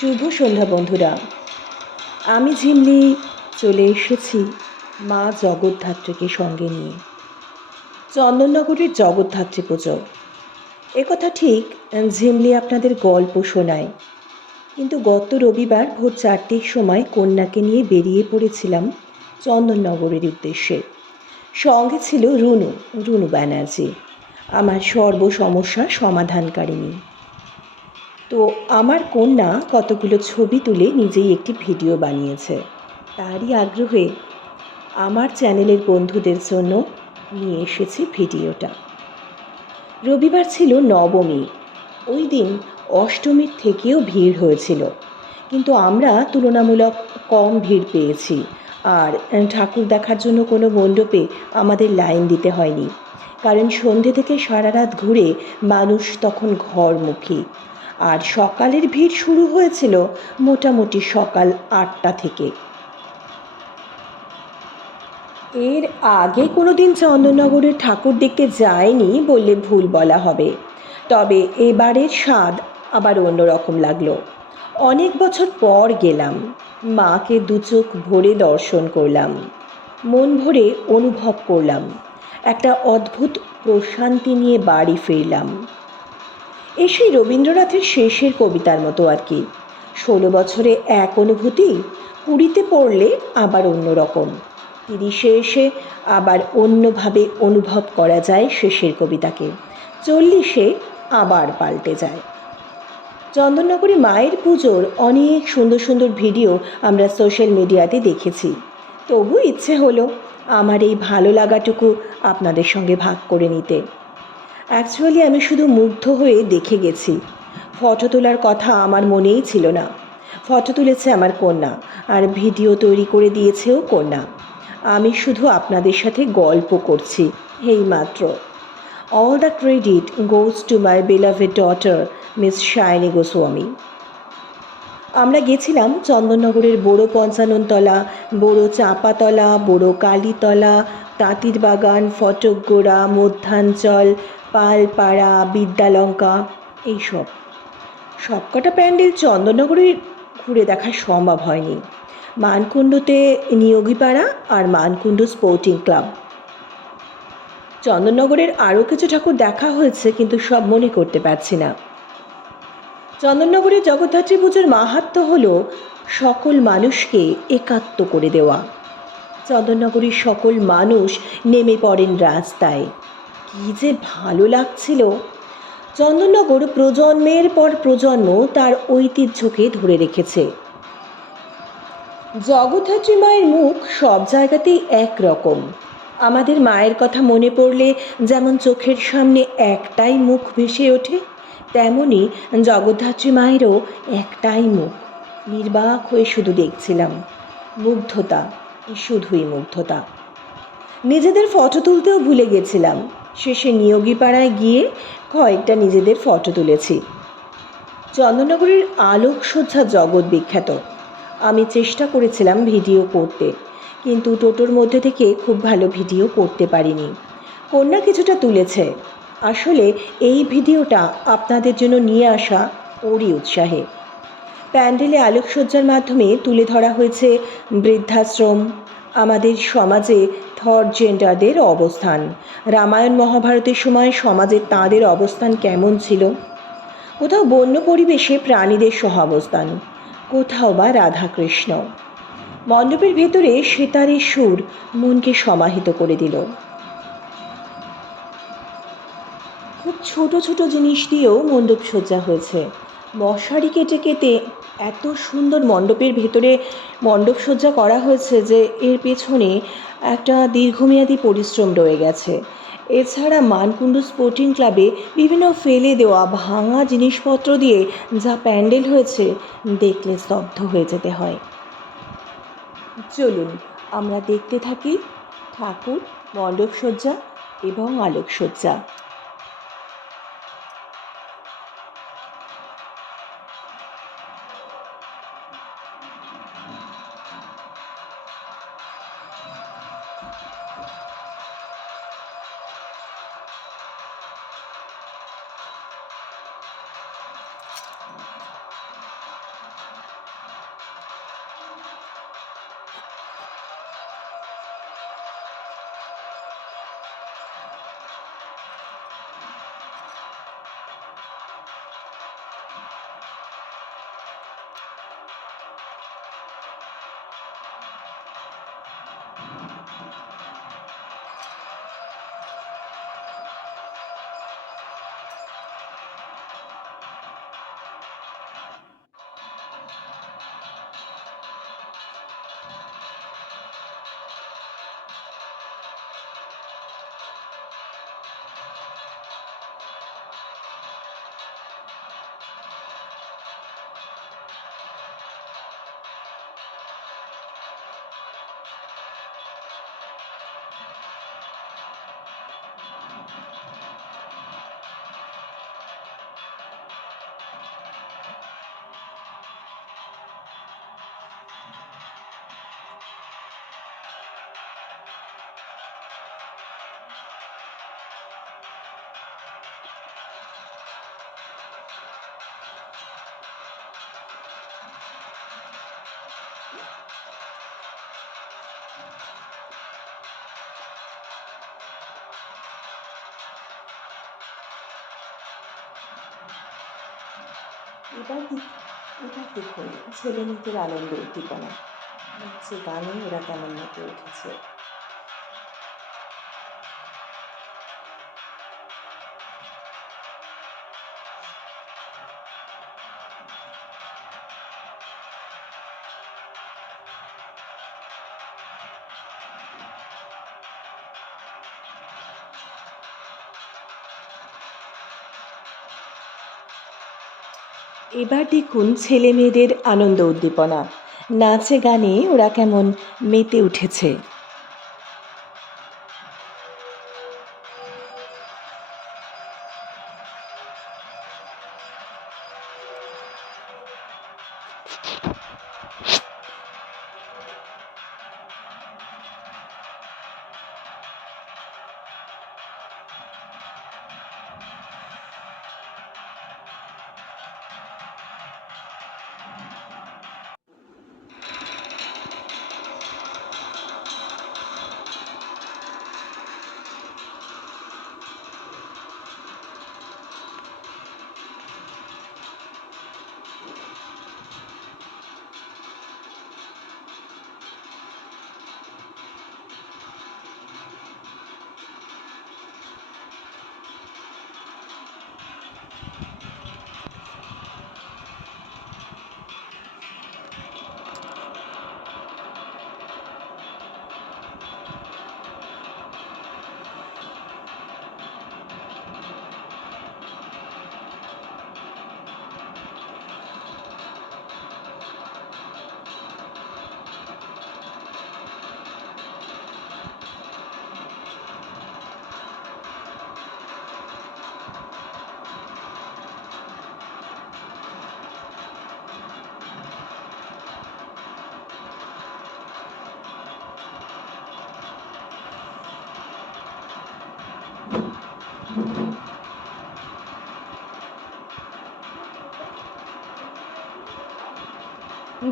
শুভ সন্ধ্যা বন্ধুরা। আমি ঝিমলি, চলে এসেছি মা জগদ্ধাত্রীকে সঙ্গে নিয়ে। চন্দননগরের জগদ্ধাত্রী পুজো। একথা ঠিক ঝিমলি আপনাদের গল্প শোনায়। কিন্তু গত রবিবার ভোর চারটের সময় কন্যাকে নিয়ে বেরিয়ে পড়েছিলাম চন্দননগরের উদ্দেশ্যে। সঙ্গে ছিল রুনু রুনু ব্যানার্জি, আমার সর্বসমস্যার সমাধানকারিণী। তো আমার কন্যা কতগুলো ছবি তুলে নিজেই একটি ভিডিও বানিয়েছে। তারই আগ্রহে আমার চ্যানেলের বন্ধুদের জন্য নিয়ে এসেছি ভিডিওটা। রবিবার ছিল নবমী। ওই দিন অষ্টমীর থেকেও ভিড় হয়েছিল। কিন্তু আমরা তুলনামূলক কম ভিড় পেয়েছি। আর ঠাকুর দেখার জন্য কোনো মণ্ডপে আমাদের লাইন দিতে হয়নি। কারণ সন্ধে থেকে সারা রাত ঘুরে মানুষ তখন ঘরমুখী। আর সকালের ভিড় শুরু হয়েছিল মোটামুটি সকাল আটটা থেকে। এর আগে কোনো দিন চন্দননগরের ঠাকুর দেখতে যায়নি বললে ভুল বলা হবে। তবে এবারের স্বাদ আবার অন্যরকম লাগল। অনেক বছর পর গেলাম, মাকে দু চোখ ভরে দর্শন করলাম, মন ভরে অনুভব করলাম, একটা অদ্ভুত প্রশান্তি নিয়ে বাড়ি ফিরলাম। এসে রবীন্দ্রনাথের শেষের কবিতার মতো আর কি। ষোলো বছরে এক অনুভূতি পুরীতে পড়লে আবার অন্য রকম। তিরিশে এসে আবার অন্যভাবে অনুভব করা যায় শেষের কবিতাকে। চল্লিশে আবার পাল্টে যায়। চন্দননগরে মায়ের পুজোর অনেক সুন্দর সুন্দর ভিডিও আমরা সোশ্যাল মিডিয়াতে দেখেছি। তবু ইচ্ছে হলো আমার এই ভালো লাগাটুকু আপনাদের সঙ্গে ভাগ করে নিতে। অ্যাকচুয়ালি আমি শুধু মুগ্ধ হয়ে দেখে গেছি। ফটো তোলার কথা আমার মনেই ছিল না। ফটো তুলেছে আমার কন্যা, আর ভিডিও তৈরি করে দিয়েছেও কন্যা। আমি শুধু আপনাদের সাথে গল্প করছি, এই মাত্র। All the credit goes to my beloved daughter miss Shiny Goswami আমরা গেছিলাম চন্দননগরের বড় পঞ্চাননতলা, বড়ো চাপাতলা, বড়ো কালীতলা, তাঁতির বাগান ফটকগোড়া মধ্যাঞ্চল পালপাড়া, বিদ্যালঙ্কা, এইসব। সবকটা প্যান্ডেল চন্দননগরে ঘুরে দেখা সম্ভব হয়নি। মানকুণ্ডতে নিয়োগীপাড়া আর মানকুণ্ড স্পোর্টিং ক্লাব। চন্দননগরের আরও কিছু ঠাকুর দেখা হয়েছে, কিন্তু সব মনে করতে পারছি না। চন্দননগরের জগদ্ধাত্রী পুজোর মাহাত্ম হল সকল মানুষকে একাত্ম করে দেওয়া। চন্দননগরের সকল মানুষ নেমে পড়েন রাস্তায়। কী যে ভালো লাগছিল। চন্দননগর প্রজন্মের পর প্রজন্ম তার ঐতিহ্যকে ধরে রেখেছে। জগদ্ধাত্রী মায়ের মুখ সব জায়গাতেই একরকম। আমাদের মায়ের কথা মনে পড়লে যেমন চোখের সামনে একটাই মুখ ভেসে ওঠে, তেমনি জগদ্ধাত্রী মায়েরও একটাই মুখ। নির্বাক হয়ে শুধু দেখছিলাম, মুগ্ধতা শুধুই মুগ্ধতা। নিজেদের ফটো তুলতেও ভুলে গেছিলাম। শেষে নিয়োগীপাড়ায় গিয়ে কয়েকটা নিজেদের ফটো তুলেছি। চন্দননগরের আলোকসজ্জা জগৎ বিখ্যাত। আমি চেষ্টা করেছিলাম ভিডিও করতে, কিন্তু টোটোর মধ্যে থেকে খুব ভালো ভিডিও করতে পারিনি। কন্যা কিছুটা তুলেছে। আসলে এই ভিডিওটা আপনাদের জন্য নিয়ে আসা ওরই উৎসাহে। প্যান্ডেলে আলোকসজ্জার মাধ্যমে তুলে ধরা হয়েছে বৃদ্ধাশ্রম আমাদের সমাজে থার্ড জেন্ডারদের অবস্থান। রামায়ণ মহাভারতের সময় সমাজে তাঁদের অবস্থান কেমন ছিল? কোথাও বন্য পরিবেশে প্রাণীদের সহাবস্থান। কোথাও বা রাধাকৃষ্ণ। মণ্ডপের ভেতরে সেতারের সুর মনকে সমাহিত করে দিল। খুব ছোট ছোট জিনিস দিয়েও মণ্ডপ সজ্জা হয়েছে। মশারি কেটে কেটে এত সুন্দর মণ্ডপের ভেতরে মণ্ডপ সজ্জা করা হয়েছে যে এর পেছনে একটা দীর্ঘমেয়াদী পরিশ্রম রয়ে গেছে। এছাড়া মানকুণ্ড স্পোর্টিং ক্লাবে বিভিন্ন ফেলে দেওয়া ভাঙা জিনিসপত্র দিয়ে যা প্যান্ডেল হয়েছে, দেখলে স্তব্ধ হয়ে যেতে হয়। চলুন, আমরা দেখতে থাকি ঠাকুর মণ্ডপসজ্জা এবং আলোকসজ্জা। এবার এটা এবার দেখুন ছেলে মেয়েদের আনন্দ উদ্দীপনা। নাচে গানে ওরা কেমন মেতে উঠেছে? এবার দেখুন ছেলে মেয়েদের আনন্দ উদ্দীপনা। নাচে গানে ওরা কেমন মেতে উঠেছে।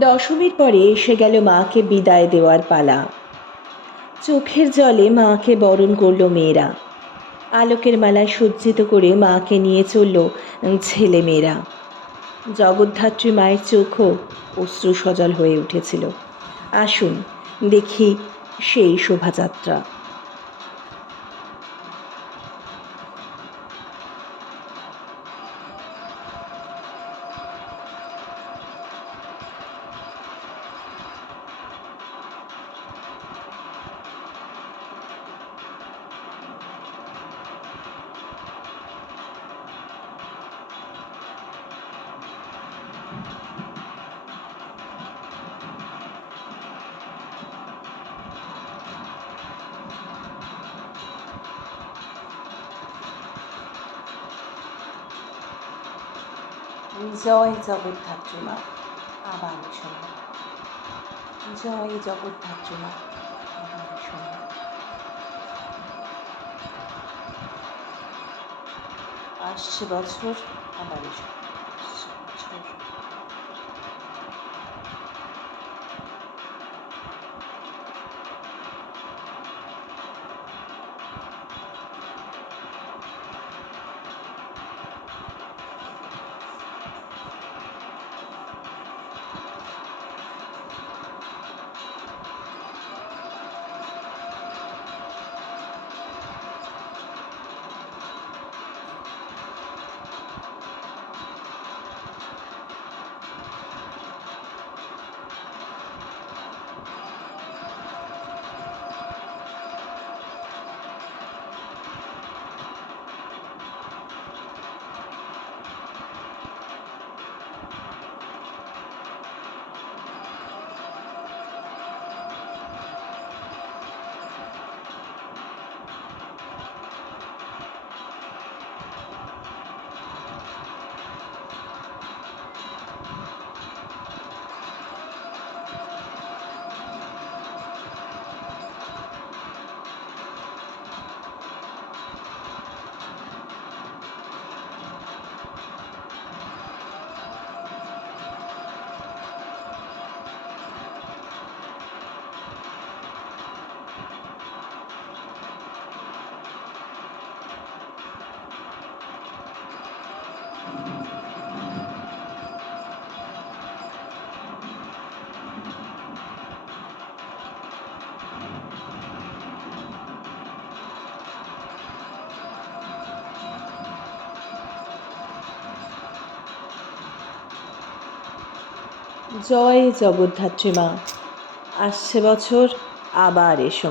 দশমীর পরে এসে গেল মাকে বিদায় দেওয়ার পালা। চোখের জলে মাকে বরণ করল মেয়েরা। আলোকের মালায় সজ্জিত করে মাকে নিয়ে চলল ছেলে মেয়েরা। জগদ্ধাত্রী মায়ের চোখও অশ্রু সজল হয়ে উঠেছিল। আসুন দেখি সেই শোভাযাত্রা। জয় জগদ্ধাত্রী মা আবার শোনো। জয় জগদ্ধাত্রী মা আবার সময় আসছে বছর আবার এসো। জয় জগদ্ধাত্রী মা। আসছে বছর আবার এসো